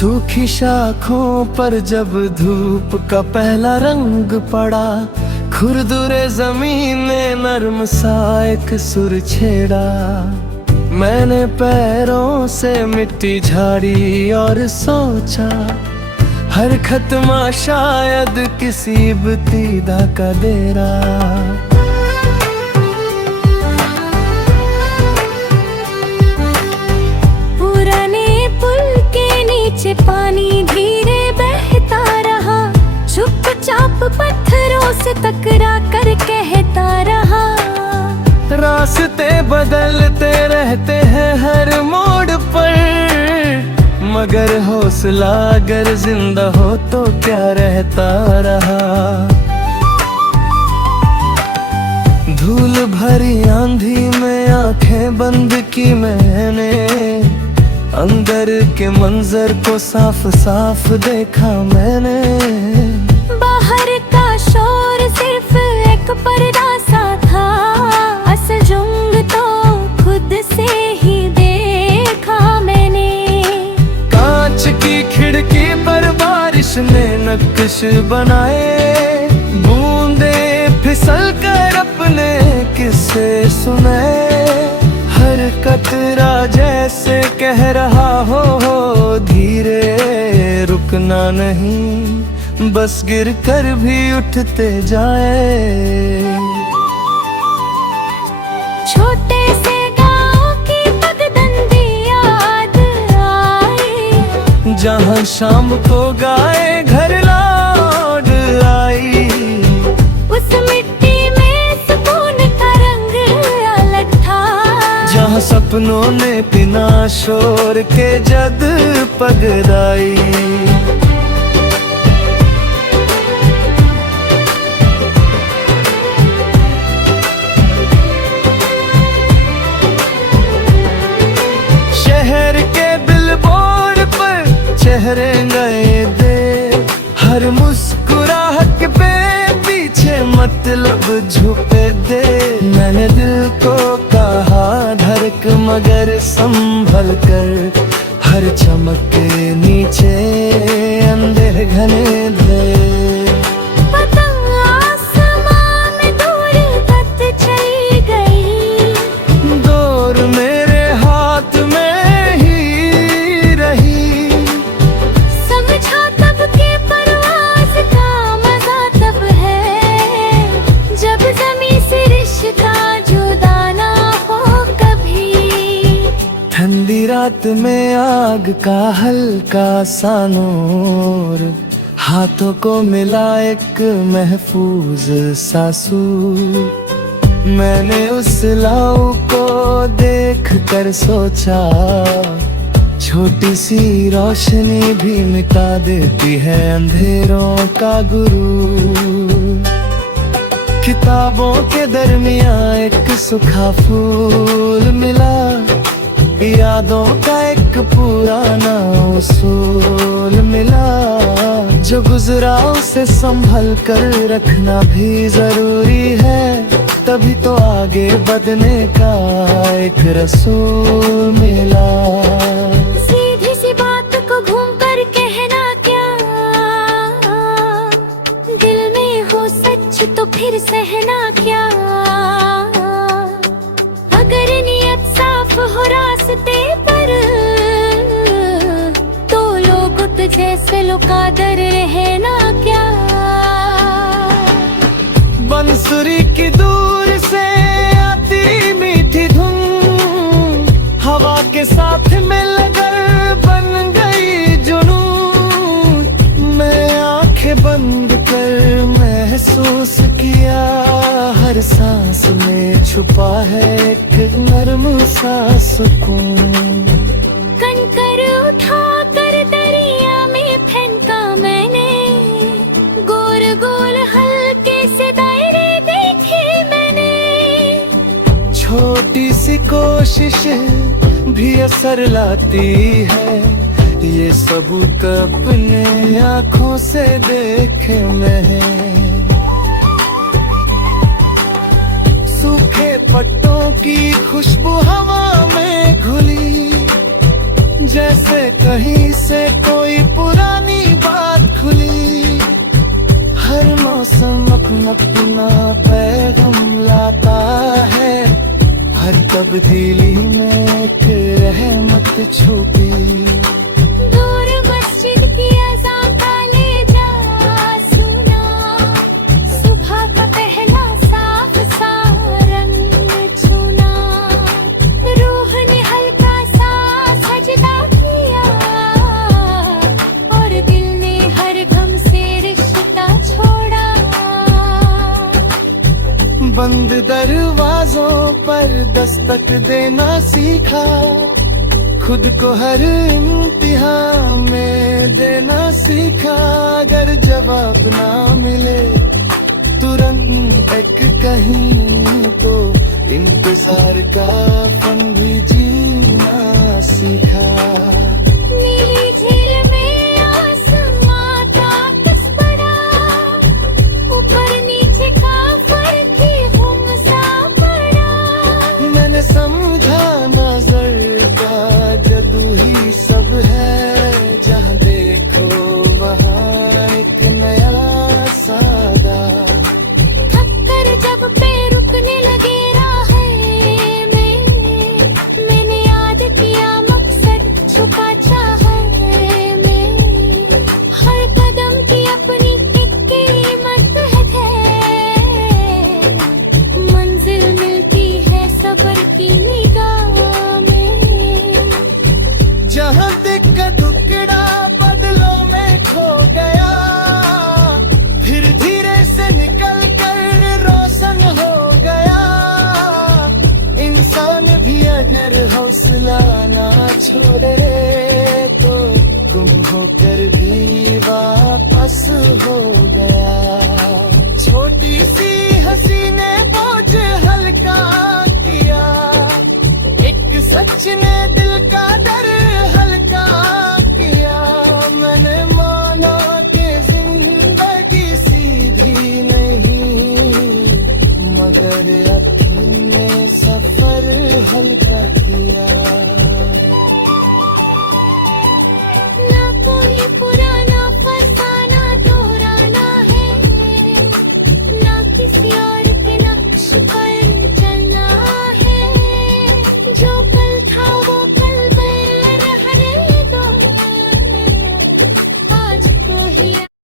सूखी शाखों पर जब धूप का पहला रंग पड़ा, खुरदुरे जमीन ने नर्म सा एक सुर छेड़ा। मैंने पैरों से मिट्टी झाड़ी और सोचा, हर खत्मा शायद किसी बतीदा का डेरा। पानी धीरे बहता रहा, चुपचाप पत्थरों से टकरा कर कहता रहा। रास्ते बदलते रहते हैं हर मोड़ पर, मगर हौसला अगर जिंदा हो तो क्या रहता रहा। धूल भरी आंधी में आंखें बंद की मैंने, अंदर के मंजर को साफ साफ देखा मैंने। बाहर का शोर सिर्फ एक पर्दा सा था, असल जुंग तो खुद से ही देखा मैंने। कांच की खिड़की पर बारिश ने नक्श बनाए, बूंदे फिसल कर अपने किस्से सुनाए। हर कतरा जैसे कह रहा हो धीरे, रुकना नहीं बस गिर कर भी उठते जाए। छोटे से गांव की पगडंडी याद आई, जहां शाम को गाय घर लौट आई। उस मिट्टी में सुकून का रंग अलग था, जहाँ सपनों ने बिना शोर के जद पगड़ाई। शहर के बिलबोर्ड पर चेहरे गए दे, हर मुस्कुराहट पे पीछे मतलब छुपे दे। मैंने दिल को कहा धड़क मगर संभल कर, हर चमक के नीचे अंधेर घने दे। पतंग आसमां में दूर तक चली गई, डोर मेरे हाथ में ही रही। समझा तब के परवाज़ का मजा तब है, जब ज़मीं से रिश्ता जुदा ना हो कभी। ठंडी रात में आग का हल्का सा नूर, हाथों को मिला एक महफूज सा सूर। मैंने उस लाऊ को देख कर सोचा, छोटी सी रोशनी भी मिटा देती है अंधेरों का गुरूर। किताबों के दरमियां एक सूखा फूल मिला, यादों का एक पुराना उसूल मिला। जो गुजरा उसे संभल कर रखना भी जरूरी है, तभी तो आगे बढ़ने का एक रसूल मिला। सीधी सी बात को घूम कर कहना क्या, दिल में हो सच तो फिर सहना क्या। अगर नियत साफ हो रास्ते पर, तो लोग जैसे लुकादर रहना क्या। बंसुरी की दूर से आती मीठी धुन, हवा के साथ मिलकर बन गई जुनून। मैं आंखें बंद कर महसूस किया, हर सांस में छुपा है एक नर्म सा सुकून। कंकर उठा कर दरिया में फेंका मैंने, गोल गोल हल्के से दायरे देखे मैंने। छोटी सी कोशिश भी असर लाती है, ये सबूत अपने आँखों से देखे मैं। सूखे पत्तों की खुशबू हवा में घुली, जैसे कहीं से कोई पुरानी बात खुली। हर मौसम अपना अपना पैगाम लाता है, हर तब्दीली में एक रहमत छुपी। दूर मस्जिद की अज़ान का लेजा सुना, सुबह का पहला साफ सा रंग छूना। रूह ने हल्का सा सजदा किया और दिल ने हर गम से रिश्ता छोड़ा। बंद दरवाजों पर दस्तक देना सीखा, खुद को हर इम्तिहान में देना सीखा। अगर जवाब ना मिले तुरंत एक कहीं तो इंतजार का फन भी जीना सीखा। नीली झील में आसमां का टस पड़ा, ऊपर नीचे का फर्क ही गुम सा पड़ा। मैंने समझा नजर का जादू ही सब है, जहाँ देखो वहाँ एक नया सादा। थककर जब पैर रुकने लगे राहें में, मैंने याद किया मकसद छुपा चाहे में। हर कदम की अपनी एक कीमत है, मंजिल मिलती है सब्र की निगाह में। जहाँ दिल का टुकड़ा बदलों में खो गया, फिर धीरे से निकल कर रोशन हो गया। इंसान भी अगर हौसला ना छोड़े तो गुम होकर भी वापस हो गया। छोटी सी हंसी ने बोझ हल्का किया, एक सच ने दिल का दर हल्का किया। मैंने माना कि जिंदगी सीधी नहीं, मगर